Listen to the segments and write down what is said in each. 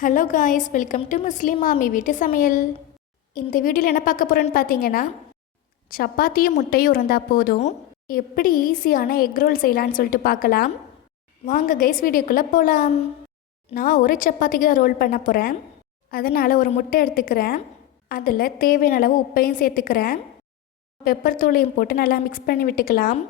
Hello guys welcome to Muslim மாமி வீட்டு சமையல் இந்த வீடியோவில் என்ன பார்க்க போகிறோன்னு பார்த்தீங்கன்னா சப்பாத்தியும் முட்டையும் இருந்தால் போதும். எப்படி ஈஸியான எக் ரோல் செய்யலான்னு சொல்லிட்டு பார்க்கலாம். வாங்க கைஸ் வீடியோக்குள்ளே போகலாம் நான் ஒரு சப்பாத்திக்கு தான் ரோல் பண்ண போகிறேன் அதனால் ஒரு முட்டை எடுத்துக்கிறேன். அதில் தேவையான அளவு உப்பையும் சேர்த்துக்கிறேன். பெப்பர் தூளையும் போட்டு நல்லா மிக்ஸ் பண்ணி விட்டுக்கலாம்.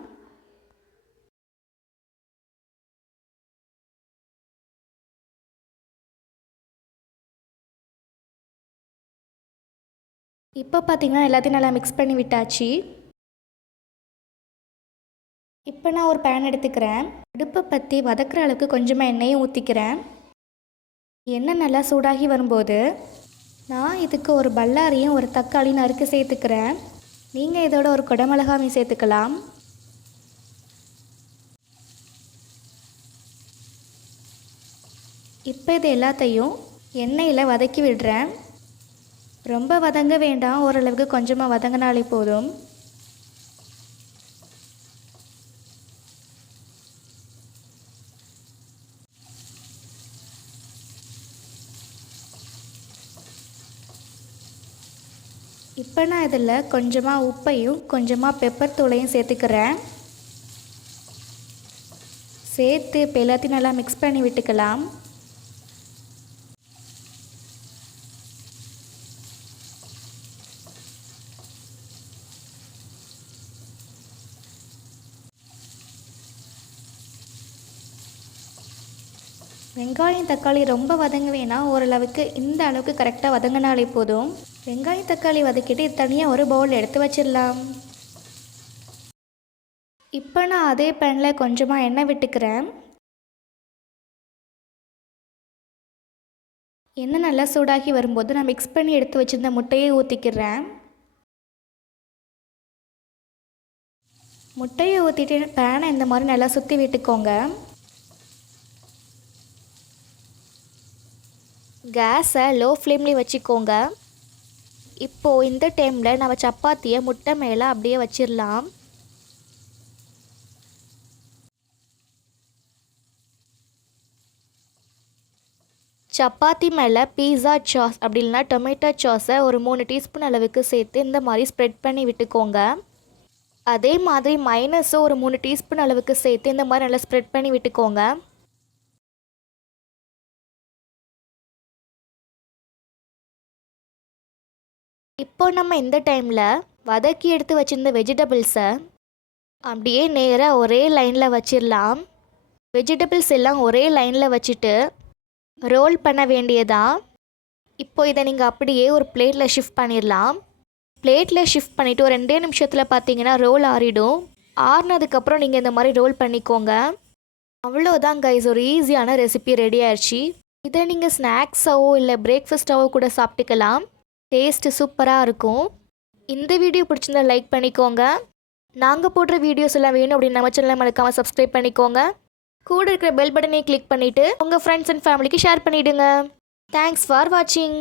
இப்போ பார்த்தீங்கன்னா எல்லாத்தையும் நல்லா மிக்ஸ் பண்ணி விட்டாச்சு. இப்போ நான் ஒரு பேன் எடுத்துக்கிறேன். அடுப்பை பற்றி வதக்குற அளவுக்கு கொஞ்சமாக எண்ணெயும் ஊற்றிக்கிறேன் எண்ணெய் நல்லா சூடாகி வரும்போது நான் இதுக்கு ஒரு பல்லாரியும் ஒரு தக்காளியும் நறுக்கு சேர்த்துக்கிறேன். நீங்கள் இதோட ஒரு குடமிளகாவையும் சேர்த்துக்கலாம். இப்போ இது எல்லாத்தையும் எண்ணெயில் வதக்கி விடுறேன். ரொம்ப வதங்க வேண்டாம். ஓரளவுக்கு கொஞ்சமாக வதங்கினாலே போதும். இப்போ நான் இதில் கொஞ்சமாக உப்பையும் கொஞ்சமாக பெப்பர் தூளையும் சேர்த்துக்கிறேன். சேர்த்து இப்போ எல்லாத்தையும் நல்லா மிக்ஸ் பண்ணி விட்டுக்கலாம். வெங்காயம் தக்காளி ரொம்ப வதங்க வேணாம் ஓரளவுக்கு இந்த அளவுக்கு கரெக்டாக வதங்கினாலே போதும். வெங்காயம் தக்காளி வதக்கிட்டு தனியாக ஒரு பவுல் எடுத்து வச்சிடலாம். இப்போ நான் அதே பேனில் கொஞ்சமாக எண்ணெய் விட்டுக்கிறேன். எண்ணெய் நல்லா சூடாகி வரும்போது நான் மிக்ஸ் பண்ணி எடுத்து வச்சுருந்த முட்டையை ஊற்றிக்கிறேன் முட்டையை ஊற்றிட்டு பேனை இந்த மாதிரி நல்லா சுற்றி விட்டுக்கோங்க. கேஸை லோ ஃப்ளேம்லேயே வச்சுக்கோங்க. இப்போது இந்த டைமில் நம்ம சப்பாத்தியை முட்டை மேலே அப்படியே வச்சிடலாம். சப்பாத்தி மேலே பீஸா சாஸ் அப்படி இல்லைனா டொமேட்டோ சாஸை ஒரு மூணு டீஸ்பூன் அளவுக்கு சேர்த்து இந்த மாதிரி ஸ்ப்ரெட் பண்ணி விட்டுக்கோங்க. அதே மாதிரி மைனஸும் ஒரு மூணு டீஸ்பூன் அளவுக்கு சேர்த்து இந்த மாதிரி நல்லா ஸ்ப்ரெட் பண்ணி விட்டுக்கோங்க. இப்போ நம்ம இந்த டைமில் வதக்கி எடுத்து வச்சுருந்த வெஜிடபிள்ஸை அப்படியே நேராக ஒரே லைனில் வச்சிடலாம் வெஜிடபிள்ஸ் எல்லாம் ஒரே லைனில் வச்சுட்டு ரோல் பண்ண வேண்டியதா? இப்போ இதை நீங்கள் அப்படியே ஒரு பிளேட்டில் ஷிஃப்ட் பண்ணிடலாம் பிளேட்டில் ஷிஃப்ட் பண்ணிவிட்டு ஒரு ரெண்டே நிமிஷத்தில் பார்த்தீங்கன்னா ரோல் ஆறிடும். ஆறுனதுக்கப்புறம் நீங்கள் இந்த மாதிரி ரோல் பண்ணிக்கோங்க. அவ்வளோதான் கைஸ் ஒரு ஈஸியான ரெசிபி ரெடி ஆயிடுச்சு இதை நீங்கள் ஸ்நாக்ஸாவோ இல்லை பிரேக்ஃபாஸ்ட்டாவோ கூட சாப்பிட்டுக்கலாம். டேஸ்ட்டு சூப்பராக இருக்கும். இந்த வீடியோ பிடிச்சிருந்தா லைக் பண்ணிக்கோங்க. நாங்கள் போடுற வீடியோஸ் எல்லாம் வேணும் அப்படின்னு நம்ம சேனலை மறக்காமல் சப்ஸ்கிரைப் பண்ணிக்கோங்க. கூட இருக்கிற பெல் பட்டனை கிளிக் பண்ணிவிட்டு உங்கள் ஃப்ரெண்ட்ஸ் அண்ட் ஃபேமிலிக்கு ஷேர் பண்ணிவிடுங்க தேங்க்ஸ் ஃபார் வாட்சிங்